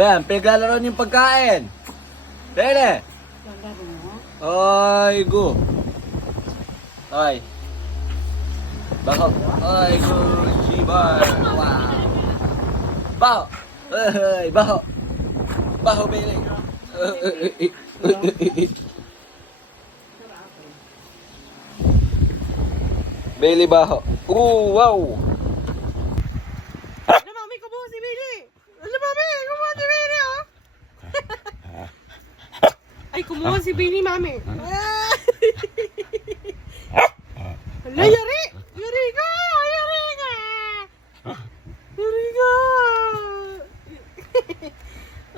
Ben, pinaglalaro niyo yung pagkain. Dele. Ay, go. Ay. Baho. Ay, go. Shibar. Wow. Baho. Ay, baho. Baho, Bailey. Bailey, baho. Wow. Ano, mami, kumuha si Bailey. Ano, mami, kumuha si Bailey, oh. Ay, kumuha si Bailey, mami. Hala, yari. Yari ka. Yari ka. Yari ka.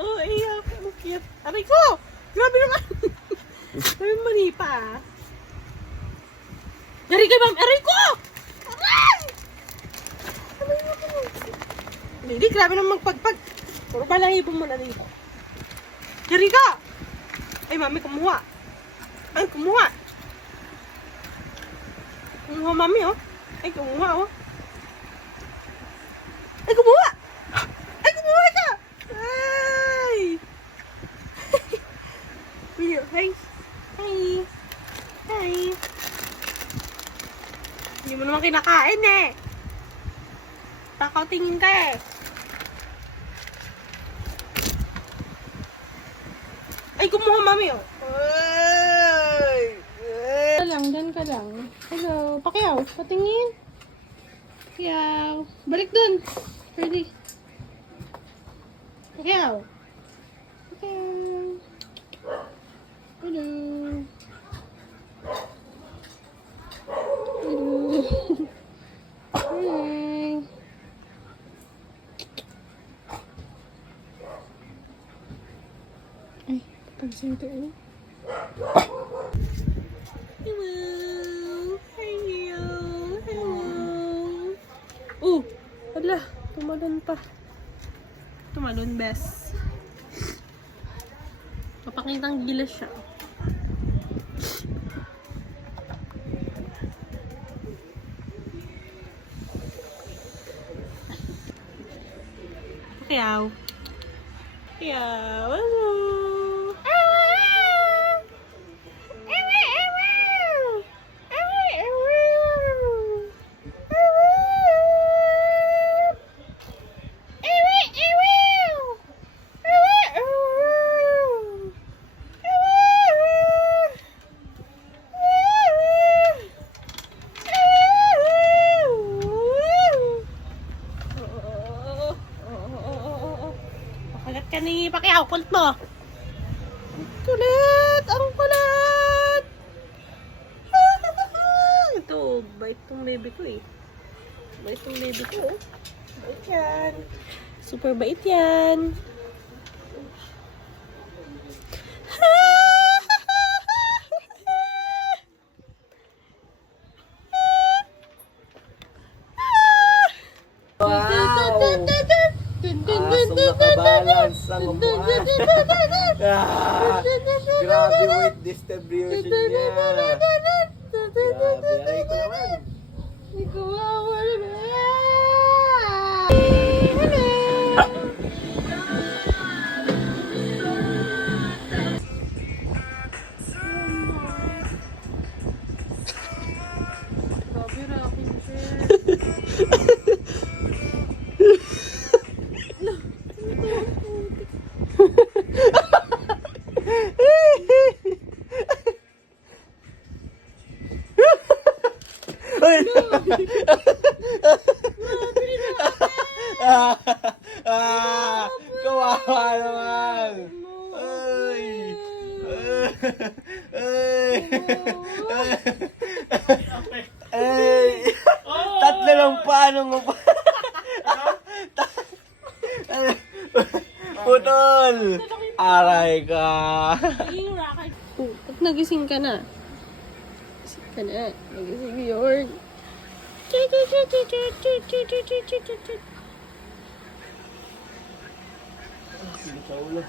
Oh, iyak. Ang cute. Aray ko. Grabe naman. Grabe mani pa, ah. Yari ka, mami. Aray ko. Aray. Aray ko. Hindi, grabe naman magpagpag. Puro balangibong mo na dito. Yari ka. Ay, mami, kumuha. Ay, kumuha. Kumuha, mami, oh. Ay, kumuha, oh. Ay, kumuha. Ay, kumuha ka. Ay. Hi. Hi. Hi. Hindi mo naman kinakain, eh. Takaw tingin ka, eh. Ay, kumuha, mami, oh. Ay. Dan ka lang. Hello. Pakiyaw. Patingin. Pakiyaw. Balik dun. Ready. Pakiyaw. Pakiyaw. Hello. Hello. Hi. Ay, pansin ito eh. Hello. Hello. Hello. Oh, hala. Tumalon pa. Tumalon, bes. Papakitang gilas siya. Pakiyaw. Pakiyaw. Hello. Kagat ka ni Pakiyaw, kulit mo. Kulit! Ang kulit! Ito, bait tong baby ko eh. Bait tong baby ko. Bait yan. Super bait yan. Wow. Asong nakabalance ang upuan. Grabe weight distribution niya. Grabe, aray ko naman. Kawawa naman. Ay. Ay. Ay. Tatlo lang paano mo pa? Putol. Aray ka. At nagising ka na. Nagising ka na. Nagising yun. Sa ulo.